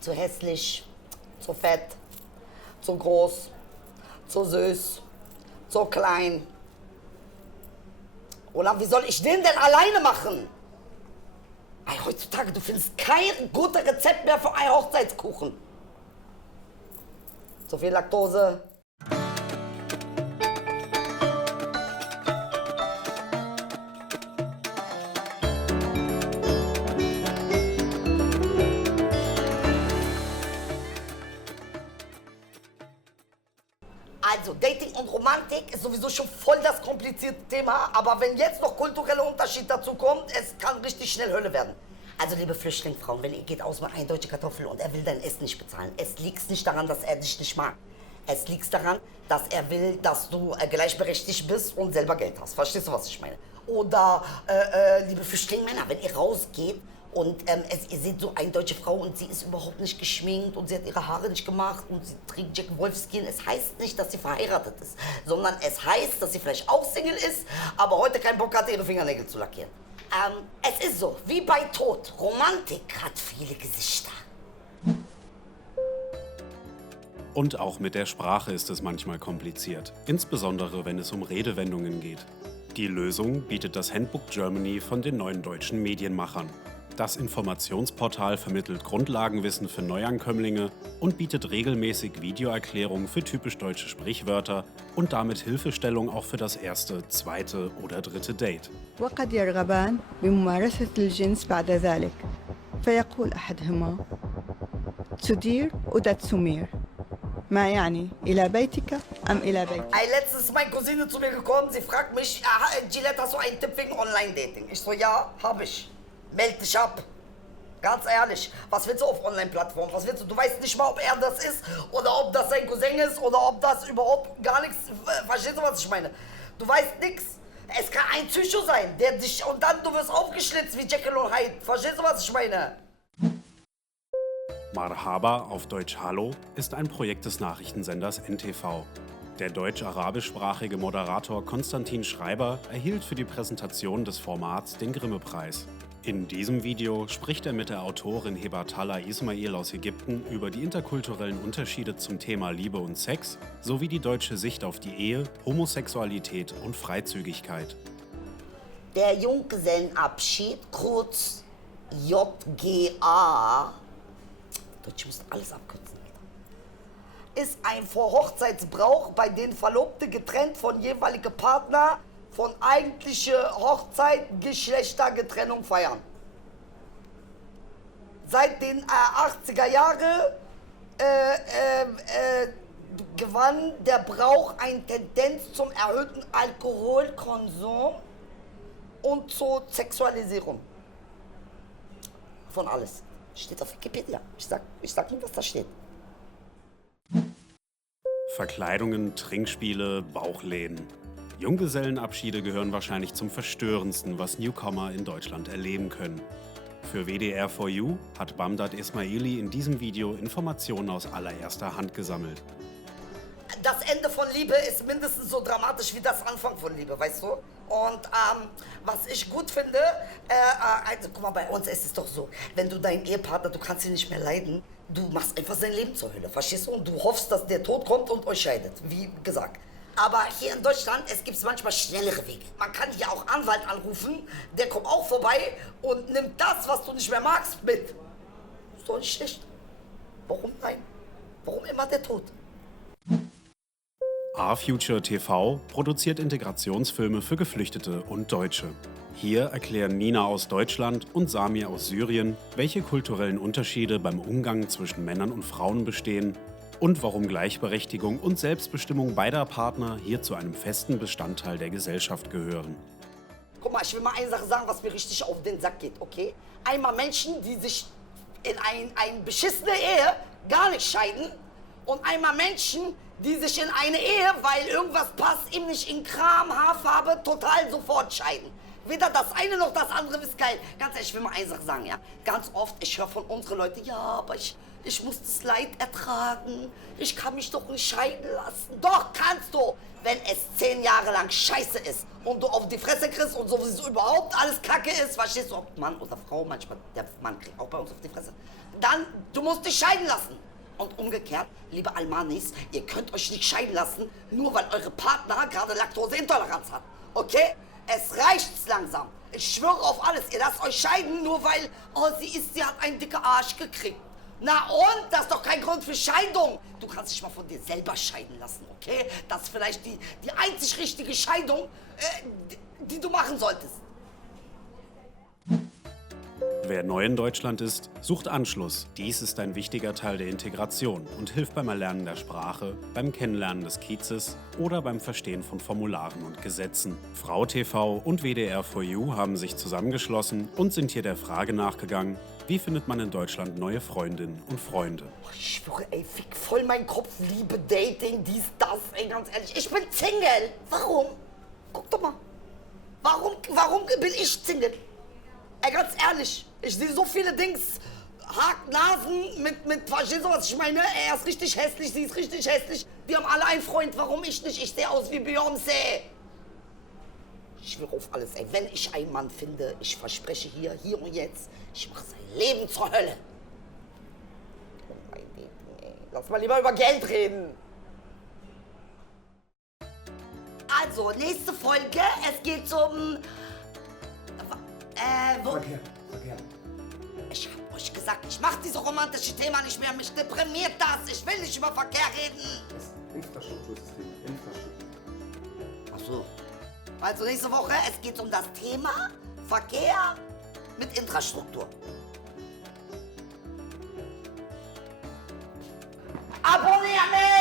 Zu hässlich, zu fett, zu groß, zu süß, zu klein. Oder wie soll ich den denn alleine machen? Ey, heutzutage, du findest kein gutes Rezept mehr für einen Hochzeitskuchen. Zu viel Laktose. Also, Dating und Romantik ist sowieso schon voll das komplizierte Thema, aber wenn jetzt noch kultureller Unterschied dazu kommt, es kann richtig schnell Hölle werden. Also, liebe Flüchtlingsfrauen, wenn ihr geht aus mal eine deutsche Kartoffel und er will dein Essen nicht bezahlen, es liegt nicht daran, dass er dich nicht mag. Es liegt daran, dass er will, dass du gleichberechtigt bist und selber Geld hast. Verstehst du, was ich meine? Oder, liebe Flüchtlingsmänner, wenn ihr rausgeht und ihr seht so eine deutsche Frau und sie ist überhaupt nicht geschminkt und sie hat ihre Haare nicht gemacht und sie trägt Jack Wolfskin. Es heißt nicht, dass sie verheiratet ist, sondern es heißt, dass sie vielleicht auch Single ist, aber heute keinen Bock hat, ihre Fingernägel zu lackieren. Es ist so, wie bei Tod. Romantik hat viele Gesichter. Und auch mit der Sprache ist es manchmal kompliziert, insbesondere wenn es um Redewendungen geht. Die Lösung bietet das Handbook Germany von den Neuen Deutschen Medienmachern. Das Informationsportal vermittelt Grundlagenwissen für Neuankömmlinge und bietet regelmäßig Videoerklärungen für typisch deutsche Sprichwörter und damit Hilfestellung auch für das erste, zweite oder dritte Date. وقد يرغبان بممارسة الجنس بعد ذلك فيقول أحدهما تدير ولا تسمير ما يعني إلى بيتك أم إلى بيتك. Ey, letztens ist meine Cousine zu mir gekommen, sie fragt mich, Gillette, hast du einen Tipp wegen Online-Dating? Ich so, ja, hab ich. Meld dich ab. Ganz ehrlich, was willst du auf Online-Plattformen? Was willst du? Du weißt nicht mal, ob er das ist oder ob das sein Cousin ist oder ob das überhaupt gar nichts. Verstehst du, was ich meine? Du weißt nichts. Es kann ein Psycho sein, der dich und dann du wirst aufgeschlitzt wie Jekyll und Hyde. Verstehst du, was ich meine? Marhaba, auf Deutsch Hallo, ist ein Projekt des Nachrichtensenders NTV. Der deutsch-arabischsprachige Moderator Konstantin Schreiber erhielt für die Präsentation des Formats den Grimme-Preis. In diesem Video spricht er mit der Autorin Hebatalla Ismail aus Ägypten über die interkulturellen Unterschiede zum Thema Liebe und Sex sowie die deutsche Sicht auf die Ehe, Homosexualität und Freizügigkeit. Der Junggesellenabschied, kurz JGA, Deutsch muss alles abkürzen, ist ein Vorhochzeitsbrauch, bei dem Verlobte getrennt von jeweiligen Partner von eigentlicher Hochzeit, Geschlechtergetrennung feiern. Seit den 80er Jahren gewann der Brauch eine Tendenz zum erhöhten Alkoholkonsum und zur Sexualisierung von alles. Steht auf Wikipedia. Ich sag nur, was da steht. Verkleidungen, Trinkspiele, Bauchläden. Junggesellenabschiede gehören wahrscheinlich zum verstörendsten, was Newcomer in Deutschland erleben können. Für WDR4U hat Bamdad Ismaili in diesem Video Informationen aus allererster Hand gesammelt. Das Ende von Liebe ist mindestens so dramatisch wie das Anfang von Liebe, weißt du? Und was ich gut finde, also guck mal, bei uns ist es doch so, wenn du deinen Ehepartner, du kannst ihn nicht mehr leiden, du machst einfach sein Leben zur Hölle, verstehst du? Und du hoffst, dass der Tod kommt und euch scheidet, wie gesagt. Aber hier in Deutschland, es gibt manchmal schnellere Wege. Man kann hier auch Anwalt anrufen, der kommt auch vorbei und nimmt das, was du nicht mehr magst, mit. Ist doch nicht schlecht. Warum nein? Warum immer der Tod? A-Future TV produziert Integrationsfilme für Geflüchtete und Deutsche. Hier erklären Nina aus Deutschland und Samir aus Syrien, welche kulturellen Unterschiede beim Umgang zwischen Männern und Frauen bestehen und warum Gleichberechtigung und Selbstbestimmung beider Partner hier zu einem festen Bestandteil der Gesellschaft gehören. Guck mal, ich will mal eine Sache sagen, was mir richtig auf den Sack geht, okay? Einmal Menschen, die sich in eine beschissene Ehe gar nicht scheiden und einmal Menschen, die sich in eine Ehe, weil irgendwas passt, ihm nicht in Kram, Haarfarbe, total sofort scheiden. Weder das eine noch das andere ist geil. Ganz ehrlich, ich will mal eine Sache sagen, ja. Ganz oft, ich höre von unseren Leuten, ja, aber ich muss das Leid ertragen. Ich kann mich doch nicht scheiden lassen. Doch, kannst du, wenn es 10 Jahre lang scheiße ist und du auf die Fresse kriegst und sowieso überhaupt alles Kacke ist, verstehst du, ob Mann oder Frau, manchmal der Mann kriegt auch bei uns auf die Fresse, dann, du musst dich scheiden lassen. Und umgekehrt, liebe Almanis, ihr könnt euch nicht scheiden lassen, nur weil eure Partner gerade Laktoseintoleranz hat. Okay? Es reicht langsam. Ich schwöre auf alles. Ihr lasst euch scheiden, nur weil, oh, sie hat einen dicken Arsch gekriegt. Na und? Das ist doch kein Grund für Scheidung. Du kannst dich mal von dir selber scheiden lassen, okay? Das ist vielleicht die einzig richtige Scheidung, die du machen solltest. Wer neu in Deutschland ist, sucht Anschluss. Dies ist ein wichtiger Teil der Integration und hilft beim Erlernen der Sprache, beim Kennenlernen des Kiezes oder beim Verstehen von Formularen und Gesetzen. Frau TV und WDR4U haben sich zusammengeschlossen und sind hier der Frage nachgegangen, wie findet man in Deutschland neue Freundinnen und Freunde? Oh, ich schwöre, ey, fick voll meinen Kopf, Liebe, Dating, dies, das, ey, ganz ehrlich. Ich bin Single. Warum? Guck doch mal. Warum bin ich Single? Ey, ganz ehrlich, ich sehe so viele Dings, Haken, mit, verstehst du, was ich meine? Er ist richtig hässlich, sie ist richtig hässlich. Die haben alle einen Freund, warum ich nicht? Ich sehe aus wie Beyoncé. Ich schwöre auf alles, ey, wenn ich einen Mann finde, ich verspreche hier und jetzt, ich mache sein Leben zur Hölle. Oh mein Gott, ey, lass mal lieber über Geld reden. Also, nächste Folge, es geht um... Verkehr. Ich hab euch gesagt, ich mach dieses romantische Thema nicht mehr. Mich deprimiert das. Ich will nicht über Verkehr reden. Das Infrastruktursystem. Infrastruktur. Ach so. Also nächste Woche, es geht um das Thema Verkehr mit Infrastruktur. Abonnieren!